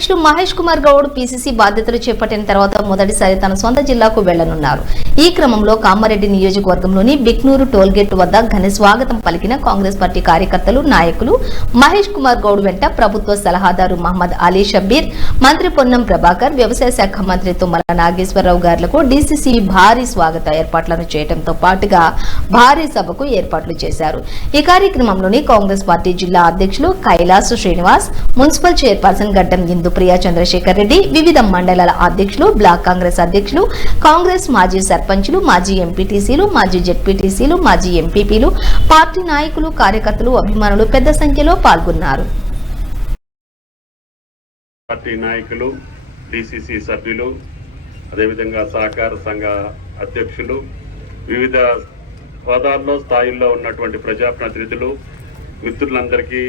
అధ్యక్షుడు మహేష్ కుమార్ గౌడ్ పీసీసీ బాధ్యతలు చేపట్టిన తర్వాత మొదటిసారి తన సొంత జిల్లాకు వెళ్లనున్నారు. ఈ క్రమంలో కామారెడ్డి నియోజకవర్గంలోని బిక్నూరు టోల్గేట్ వద్ద ఘన స్వాగతం పలికిన కాంగ్రెస్ పార్టీ కార్యకర్తలు, నాయకులు మహేష్ కుమార్ గౌడ్ వెంట ప్రభుత్వ సలహాదారు మహమ్మద్ అలీ షబ్బీర్, మంత్రి పొన్నం ప్రభాకర్, వ్యవసాయ శాఖ మంత్రి తుమ్మల నాగేశ్వరరావు గారులకు డీసీసీ భారీ స్వాగత ఏర్పాట్లను చేయడంతో పాటుగా భారీ సభకు ఏర్పాట్లు చేశారు. ఈ కార్యక్రమంలోని కాంగ్రెస్ పార్టీ జిల్లా అధ్యక్షులు కైలాస్ శ్రీనివాస్, మున్సిపల్ చైర్పర్సన్ గడ్డం ఇందుప్రియ చంద్రశేఖర్ రెడ్డి, వివిధ మండలాల అధ్యక్షులు, బ్లాక్ కాంగ్రెస్ అధ్యక్షులు, కాంగ్రెస్ మాజీ సర్పంచులు, మాజీ ఎంపీటీసీలు, మాజీ జెడ్పీటీసీలు, మాజీ ఎంపీపీలు, పార్టీ నాయకులు, కార్యకర్తలు, అభిమానులు పెద్ద సంఖ్యలో పాల్గొన్నారు. పార్టీ నాయకులు, డీసీసీ సభ్యులు, అదేవిధంగా సహకార సంఘ అధ్యక్షులు, వివిధ హోదాల్లో స్థాయిల్లో ఉన్నటువంటి ప్రజాప్రతినిధులు, మిత్రులందరికీ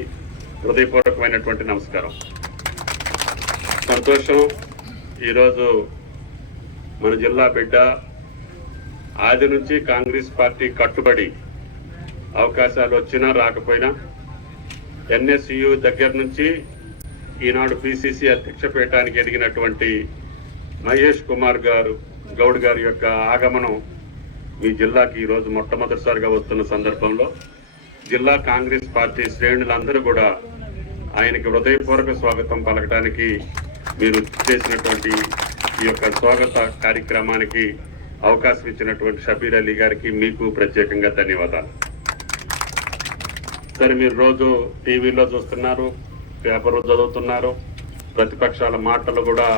హృదయపూర్వకమైనటువంటి నమస్కారం. సంతోషం. ఈరోజు మన జిల్లా బిడ్డ ఆది నుంచి కాంగ్రెస్ పార్టీ కట్టుబడి అవకాశాలు వచ్చినా రాకపోయినా ఎన్ఎస్యు దగ్గర నుంచి ఈనాడు పిసిసి అధ్యక్ష పీఠానికి ఎదిగినటువంటి మహేష్ కుమార్ గౌడ్ గారి యొక్క ఆగమనం మీ జిల్లాకి ఈరోజు మొట్టమొదటిసారిగా వస్తున్న సందర్భంలో జిల్లా కాంగ్రెస్ పార్టీ శ్రేణులందరూ కూడా ఆయనకి హృదయపూర్వక స్వాగతం పలకడానికి మీరు చేసినటువంటి ఈ యొక్క స్వాగత కార్యక్రమానికి అవకాశం ఇచ్చినటువంటి షబీర్ అలీ గారికి మీకు ప్రత్యేకంగా ధన్యవాదాలు. సరే, మీరు రోజు టీవీలో చూస్తున్నారు, పేపర్ చదువుతున్నారు, ప్రతిపక్షాల మాటలు కూడా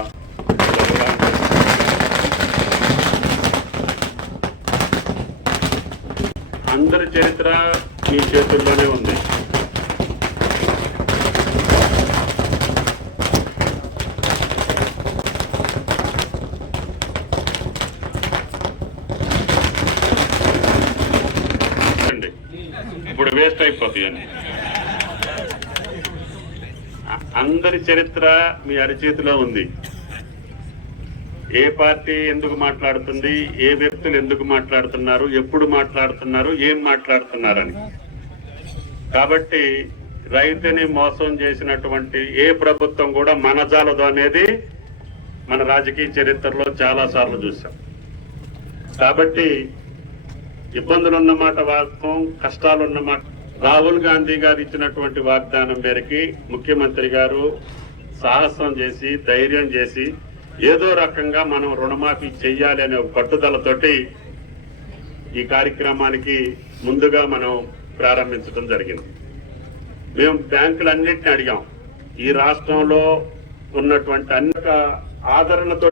అందరి చరిత్ర మీ చేతుల్లోనే ఉంది. ఇప్పుడు వేస్ట్ అయిపోతాయని అందరి చరిత్ర మీ అరిచేతిలో ఉంది. ఏ పార్టీ ఎందుకు మాట్లాడుతుంది, ఏ వ్యక్తులు ఎందుకు మాట్లాడుతున్నారు, ఎప్పుడు మాట్లాడుతున్నారు, ఏం మాట్లాడుతున్నారని. కాబట్టి రైతుని మోసం చేసినటువంటి ఏ ప్రభుత్వం కూడా మనజాలదు అనేది మన రాజకీయ చరిత్రలో చాలా సార్లు చూసాం. కాబట్టి ఇబ్బందులు ఉన్నమాట వాస్తవం, కష్టాలున్నమాట. రాహుల్ గాంధీ గారు ఇచ్చినటువంటి వాగ్దానం మేరకి ముఖ్యమంత్రి గారు సాహసం చేసి, ధైర్యం చేసి, ఏదో రకంగా మనం రుణమాఫీ చెయ్యాలి అనే పట్టుదలతోటి ఈ కార్యక్రమానికి ముందుగా మనం ప్రారంభించడం జరిగింది. మేము బ్యాంకులన్నింటినీ అడిగాం. ఈ రాష్ట్రంలో ఉన్నటువంటి అన్ని ఆదరణతో